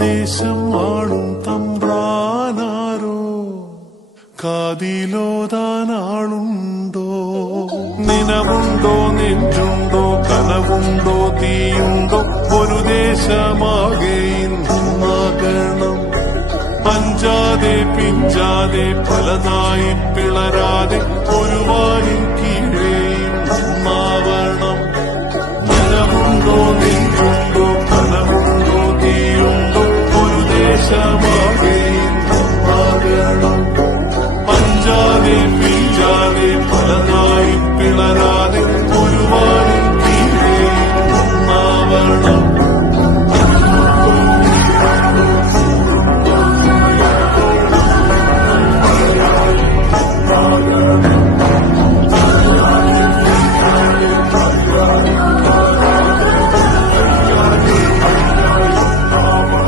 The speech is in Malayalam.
ദേശം ആളും തമ്പ്രാനാരോ കാതിലോതാനാളുണ്ടോ നിനവുണ്ടോ നെഞ്ചുണ്ടോ കനവുണ്ടോ തീയുണ്ടോ ഒരു ദേശമാകെ ഇന്നാകണം അഞ്ചാതെ പിഞ്ചാതെ പലതായി പിളരാതെ ഒരു വാനിൻ കീഴേ ഇന്നാവണം നിനവുണ്ടോ നെഞ്ചുണ്ടോ കനവുണ്ടോ തീയുണ്ടോ ഒരു ദേശം